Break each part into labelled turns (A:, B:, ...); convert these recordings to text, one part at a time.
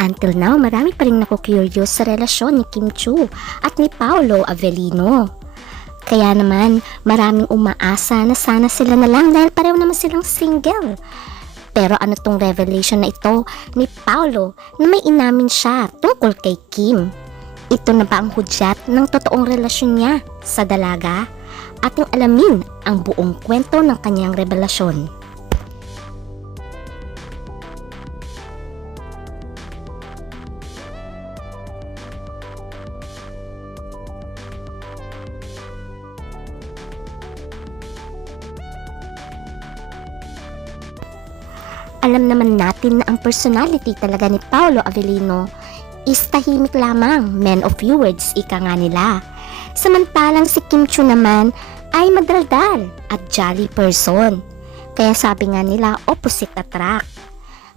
A: Until now, marami pa rin naku-curious sa relasyon ni Kim Chu at ni Paolo Avellino. Kaya naman, maraming umaasa na sana sila na lang dahil pareho naman silang single. Pero ano tong revelation na ito ni Paolo na may inamin siya tungkol kay Kim? Ito na ba ang hudyat ng totoong relasyon niya sa dalaga? Ating alamin ang buong kwento ng kanyang revelasyon. Alam naman natin na ang personality talaga ni Paolo Avellino is tahimik lamang, men of few words, ika nga nila. Samantalang si Kim Chu naman ay madaldal at jolly person. Kaya sabi nga nila, opposite attract.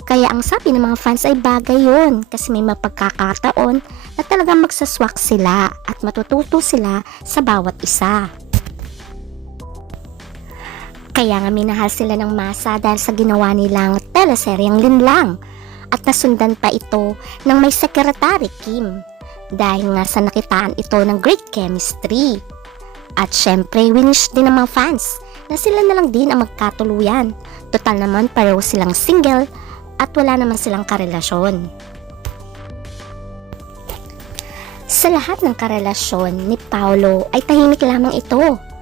A: Kaya ang sabi ng mga fans ay bagay yon kasi may mapagkakataon na talagang magsaswak sila at matututo sila sa bawat isa. Kaya nga minahal sila ng masa dahil sa ginawa nilang teleseryang linlang at nasundan pa ito ng may sekretary Kim dahil nga sa nakitaan ito ng great chemistry. At syempre, winish din ng mga fans na sila na lang din ang magkatuluyan. Total naman pareho silang single at wala naman silang karelasyon. Sa lahat ng karelasyon ni Paolo ay tahimik lamang ito.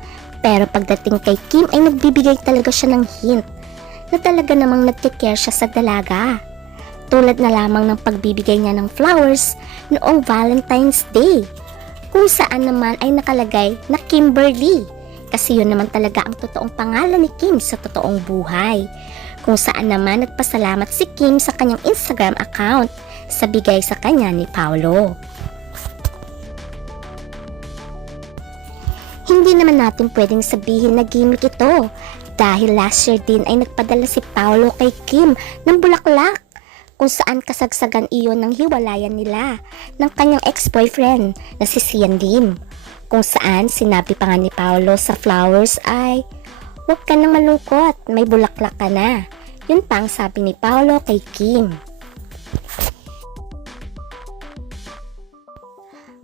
A: Pero pagdating kay Kim ay nagbibigay talaga siya ng hint na talaga namang nagtike siya sa dalaga. Tulad na lamang ng pagbibigay niya ng flowers noong Valentine's Day kung saan naman ay nakalagay na Kimberly kasi yun naman talaga ang totoong pangalan ni Kim sa totoong buhay. Kung saan naman nagpasalamat si Kim sa kanyang Instagram account sa bigay sa kanya ni Paolo. Hindi naman natin pwedeng sabihin na gimmick ito dahil last year din ay nagpadala si Paolo kay Kim ng bulaklak kung saan kasagsagan iyon ng hiwalayan nila ng kanyang ex-boyfriend na si Sian Lim. Kung saan sinabi pa nga ni Paolo sa flowers ay, Huwag ka nang malungkot, may bulaklak ka na. Yun pa ang sabi ni Paolo kay Kim.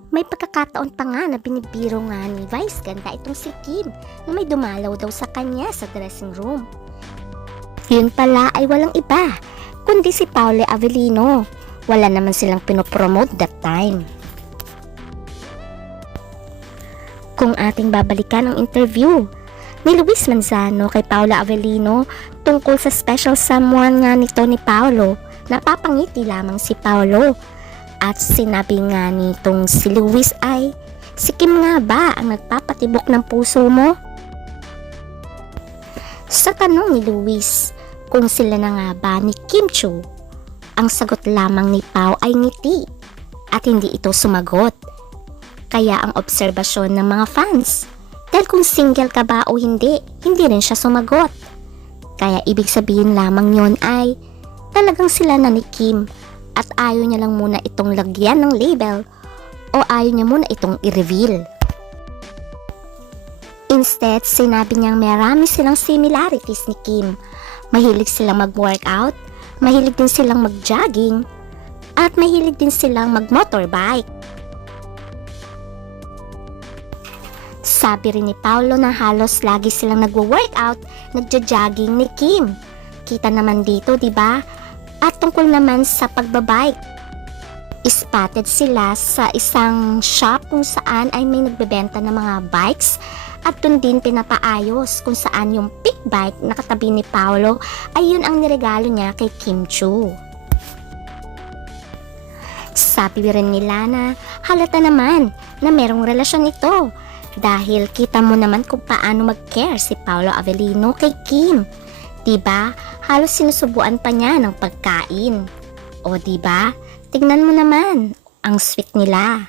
A: May pagkakataon pa nga na binibiro nga ni Vice ganda itong si Kim na may dumalaw daw sa kanya sa dressing room. Yun pala ay walang iba, kundi si Paule Avellino. Wala naman silang pinopromote that time. Kung ating babalikan ang interview ni Luis Manzano kay Paula Avellino tungkol sa special someone nga nito ni Paolo, napapangiti lamang si Paolo at sinabi nga nitong si Luis ay, si Kim nga ba ang nagpapatibok ng puso mo? Sa tanong ni Luis kung sila na nga ba ni Kim Chu, ang sagot lamang ni Pao ay ngiti at hindi ito sumagot. Kaya ang obserbasyon ng mga fans, dahil kung single ka ba o hindi, hindi rin siya sumagot. Kaya ibig sabihin lamang yon ay talagang sila na ni Kim at ayaw niya lang muna itong lagyan ng label o ayaw niya muna itong i-reveal. Instead, sinabi niyang marami silang similarities ni Kim. Mahilig silang mag-workout, mahilig din silang mag-jogging, at mahilig din silang mag-motorbike. Sabi rin ni Paolo na halos lagi silang nagwo-workout, nagja-jogging ni Kim. Kita naman dito, 'di ba? At tungkol naman sa pagbabike. Spotted sila sa isang shop kung saan ay may nagbebenta ng mga bikes at dun din pinapaayos kung saan yung big bike na katabi ni Paolo ay yun ang niregalo niya kay Kim Chu. Sabi rin nila na halata naman na merong relasyon ito dahil kita mo naman kung paano mag-care si Paolo Avellino kay Kim. Diba? Halos sinusubuan pa niya ng pagkain. O diba? Tignan mo naman, ang sweet nila.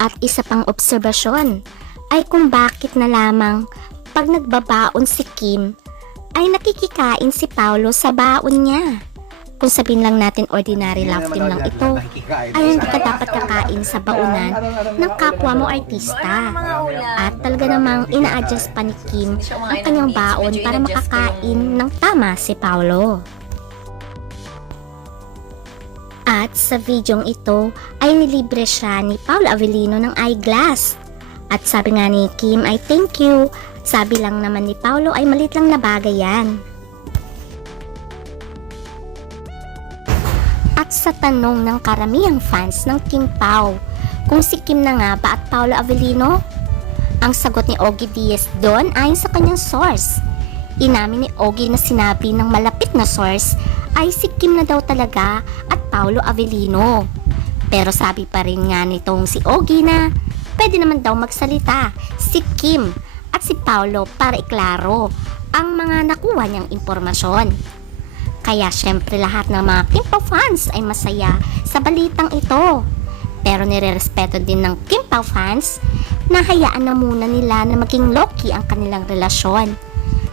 A: At isa pang obserbasyon ay kung bakit na lamang pag nagbabaon si Kim ay nakikikain si Paolo sa baon niya. Kung sabihin lang natin ordinary love team lang ito, ay hindi ka dapat kakain sa baunan ng kapwa mo artista. At talaga namang ina-adjust pa ni Kim ang kanyang baon para makakain ng tama si Paolo. At sa videong ito ay nilibre siya ni Paul Avellino ng eyeglass. At sabi nga ni Kim ay thank you. Sabi lang naman ni Paulo ay malit lang na bagay yan. At sa tanong ng karamihang fans ng Kim Pao, kung si Kim na nga ba at Paolo Avellino? Ang sagot ni Ogie Diaz doon ayon sa kanyang source. Inamin ni Ogie na sinabi ng malapit na source ay si Kim na daw talaga at Paolo Avellino. Pero sabi pa rin nga nitong si Ogie na pwede naman daw magsalita si Kim at si Paolo para iklaro ang mga nakuha niyang impormasyon. Kaya syempre lahat ng mga Kimpa fans ay masaya sa balitang ito. Pero nirerespeto din ng Kimpa fans na hayaan na muna nila na maging low-key ang kanilang relasyon.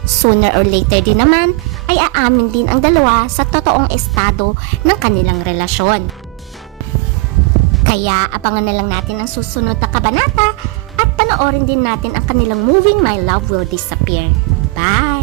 A: Sooner or later din naman ay aamin din ang dalawa sa totoong estado ng kanilang relasyon. Kaya abangan na lang natin ang susunod na kabanata at panoorin din natin ang kanilang moving My Love Will Disappear. Bye!